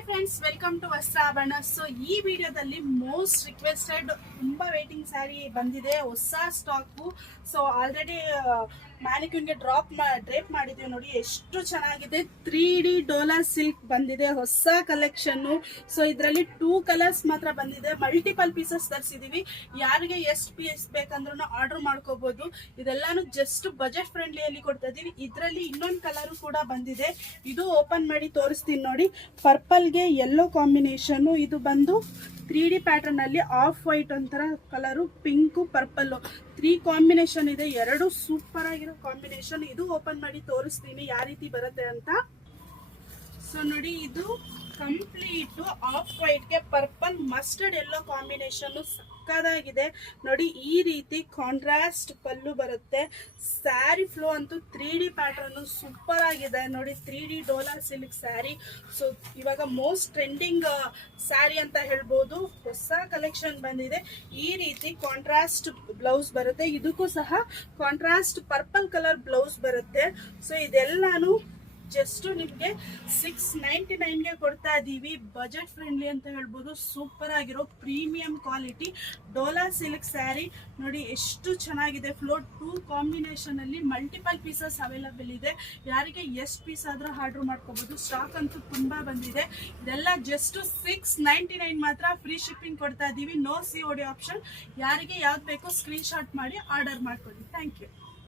Hi friends, welcome to Vastrabharana. So ಈ ವಿಡಿಯೋದಲ್ಲಿ most requested ತುಂಬಾ ವೇಟಿಂಗ್ ಸ್ಯಾರಿ ಬಂದಿದೆ, ಹೊಸ ಸ್ಟಾಕು. ಸೊ ಆಲ್ರೆಡಿ ಮ್ಯಾನಿಕ್ಯೂನ್ಗೆ ಡ್ರೇಪ್ ಮಾಡಿದೀವಿ. ನೋಡಿ ಎಷ್ಟು ಚೆನ್ನಾಗಿದೆ. 3D ಡೋಲಾ ಸಿಲ್ಕ್ ಬಂದಿದೆ, ಹೊಸ ಕಲೆಕ್ಷನ್ನು. ಸೊ ಇದರಲ್ಲಿ 2 ಕಲರ್ಸ್ ಮಾತ್ರ ಬಂದಿದೆ, ಮಲ್ಟಿಪಲ್ ಪೀಸಸ್ ತರಿಸಿದೀವಿ. ಯಾರಿಗೆ ಎಷ್ಟು ಪೀಸ್ ಬೇಕಂದ್ರೂ ಆರ್ಡರ್ ಮಾಡ್ಕೋಬಹುದು. ಇದೆಲ್ಲಾನು ಜಸ್ಟ್ ಬಜೆಟ್ ಫ್ರೆಂಡ್ಲಿಯಲ್ಲಿ ಕೊಡ್ತಾ ಇದೀವಿ. ಇದರಲ್ಲಿ ಇನ್ನೊಂದು ಕಲರ್ ಕೂಡ ಬಂದಿದೆ, ಇದು ಓಪನ್ ಮಾಡಿ ತೋರಿಸ್ತೀನಿ ನೋಡಿ. ಪರ್ಪಲ್ಗೆ ಯೆಲ್ಲೋ ಕಾಂಬಿನೇಷನ್, ಇದು ಬಂದು 3D ಪ್ಯಾಟರ್ನ್ ಅಲ್ಲಿ ಆಫ್ ವೈಟ್ ಒಂಥರ ಕಲರು, ಪಿಂಕು ಪರ್ಪಲ್ 3 ಕಾಂಬಿನೇಷನ್ ಇದೆ. ಎರಡು ಸೂಪರ್ ಆಗಿರೋ ಕಾಂಬಿನೇಷನ್. ಇದು ಓಪನ್ ಮಾಡಿ ತೋರಿಸ್ತೀನಿ ಯಾವ ರೀತಿ ಬರುತ್ತೆ ಅಂತ. ಸೊ ನೋಡಿ, ಇದು ಕಂಪ್ಲೀಟ್ ಆಫ್ ವೈಟ್ಗೆ ಪರ್ಪಲ್ ಮಸ್ಟರ್ಡ್ ಯೆಲ್ಲೋ ಕಾಂಬಿನೇಷನ್ ಸಕ್ಕದಾಗಿದೆ. ನೋಡಿ, ಈ ರೀತಿ ಕಾಂಟ್ರಾಸ್ಟ್ ಪಲ್ಲು ಬರುತ್ತೆ. ಸ್ಯಾರಿ ಫ್ಲೋ ಅಂತೂ 3D ಪ್ಯಾಟರ್ನ್ ಸೂಪರ್ ಆಗಿದೆ. ನೋಡಿ, 3D Dhola silk sari. So ಇವಾಗ ಮೋಸ್ಟ್ ಟ್ರೆಂಡಿಂಗ್ ಸ್ಯಾರಿ ಅಂತ ಹೇಳ್ಬೋದು. ಹೊಸ ಕಲೆಕ್ಷನ್ ಬಂದಿದೆ. ಈ ರೀತಿ ಕಾಂಟ್ರಾಸ್ಟ್ ಬ್ಲೌಸ್ ಬರುತ್ತೆ, ಇದಕ್ಕೂ ಸಹ ಕಾಂಟ್ರಾಸ್ಟ್ ಪರ್ಪಲ್ ಕಲರ್ ಬ್ಲೌಸ್ ಬರುತ್ತೆ. ಸೊ ಇದೆಲ್ಲಾನು ಜಸ್ಟ್ ನಿಮಗೆ 699ಗೆ ಕೊಡ್ತಾ ಇದ್ದೀವಿ. ಬಜೆಟ್ ಫ್ರೆಂಡ್ಲಿ ಅಂತ ಹೇಳ್ಬೋದು. ಸೂಪರ್ ಆಗಿರೋ premium quality Dhola silk sari. ನೋಡಿ ಎಷ್ಟು ಚೆನ್ನಾಗಿದೆ. ಫ್ಲೋರ್ 2 ಕಾಂಬಿನೇಷನ್ ಅಲ್ಲಿ ಮಲ್ಟಿಪಲ್ ಪೀಸಸ್ ಅವೈಲಬಲ್ ಇದೆ. ಯಾರಿಗೆ ಎಷ್ಟು ಪೀಸ್ ಆದ್ರೂ ಆರ್ಡರ್ ಮಾಡ್ಕೋಬಹುದು. ಸ್ಟಾಕ್ ಅಂತೂ ತುಂಬಾ ಬಂದಿದೆ. ಇದೆಲ್ಲ ಜಸ್ಟ್ 699 ಮಾತ್ರ. ಫ್ರೀ ಶಿಪ್ಪಿಂಗ್ ಕೊಡ್ತಾ ಇದ್ದೀವಿ. No COD option. ಯಾರಿಗೆ ಯಾವ್ದು ಬೇಕೋ ಸ್ಕ್ರೀನ್ ಶಾಟ್ ಮಾಡಿ ಆರ್ಡರ್ ಮಾಡ್ಕೊಳ್ಳಿ. Thank you.